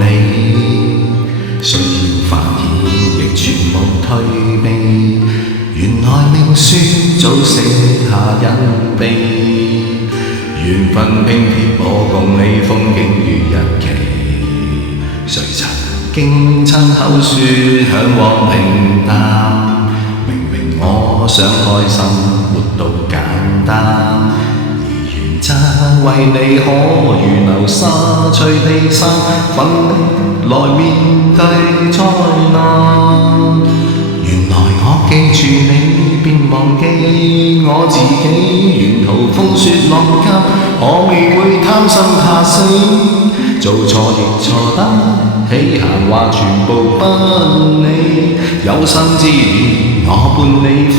你，雖要發現亦全無退避。原來命書早寫下隱秘，緣分拼貼我共你風景與日期。誰曾經親口說向往平淡？明明我想開心，活到簡單。而原則為你可預留沙璀的身份來面對災難。原來我記住你，便忘記我自己。沿途風雪浪急，我未會貪生怕死，做錯亦錯得起，閒話全部不理。有生之年，我伴你飛，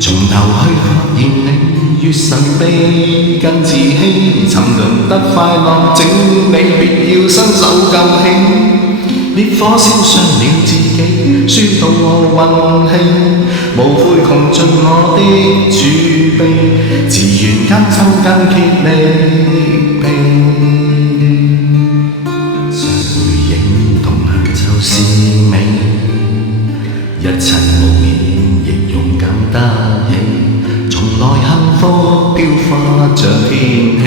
從頭去發現你越神秘更自欺。沉淪得快樂，整你別要伸手救起。烈火燒傷了自己，輸到我運氣，無悔窮盡我的儲備，自願艱辛更竭力疲。相背影同行就是美，一切冒險亦勇敢得起，從來幸福飄忽像天氣，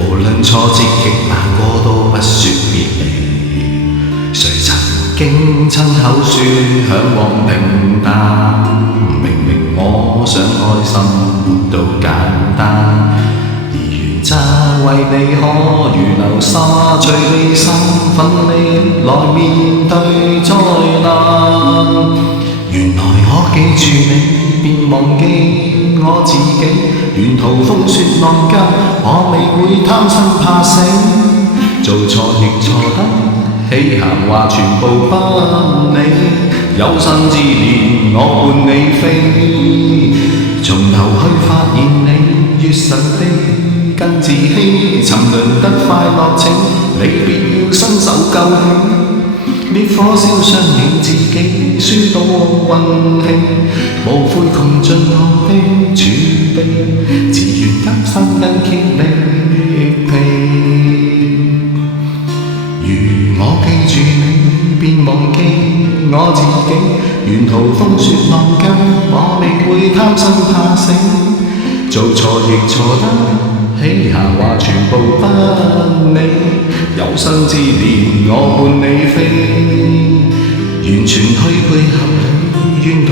無論挫折極難過都不說別離。誰曾經親口說向往平淡？明明我想開心，活到簡單。而原則為你可預留沙璀的身份力來面對災難。原來我記住你，便忘記我自己。沿途風雪浪急，我未會貪生怕死，做錯亦錯得起，閒話全部不理。有生之年，我伴你飛，從頭去發現你越神秘更自欺。沉淪得快樂，請你別要伸手救起。烈火燒傷了自己，輸到我運氣，無悔窮盡我的儲備，自願艱辛更竭力疲。如我記住你，便忘記我自己。沿途風雪浪急，我未會貪生怕死，做錯亦錯得起，閒話全部不理。有生之年，我伴你飛，完全去配合你，願同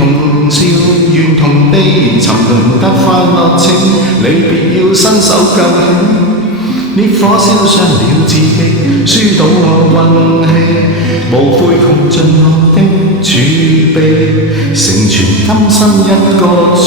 笑，願同悲。沉淪得快樂，請你別要伸手救起。烈火燒傷了自己，輸到我運氣，無悔窮盡我的儲備，成全今生一個傳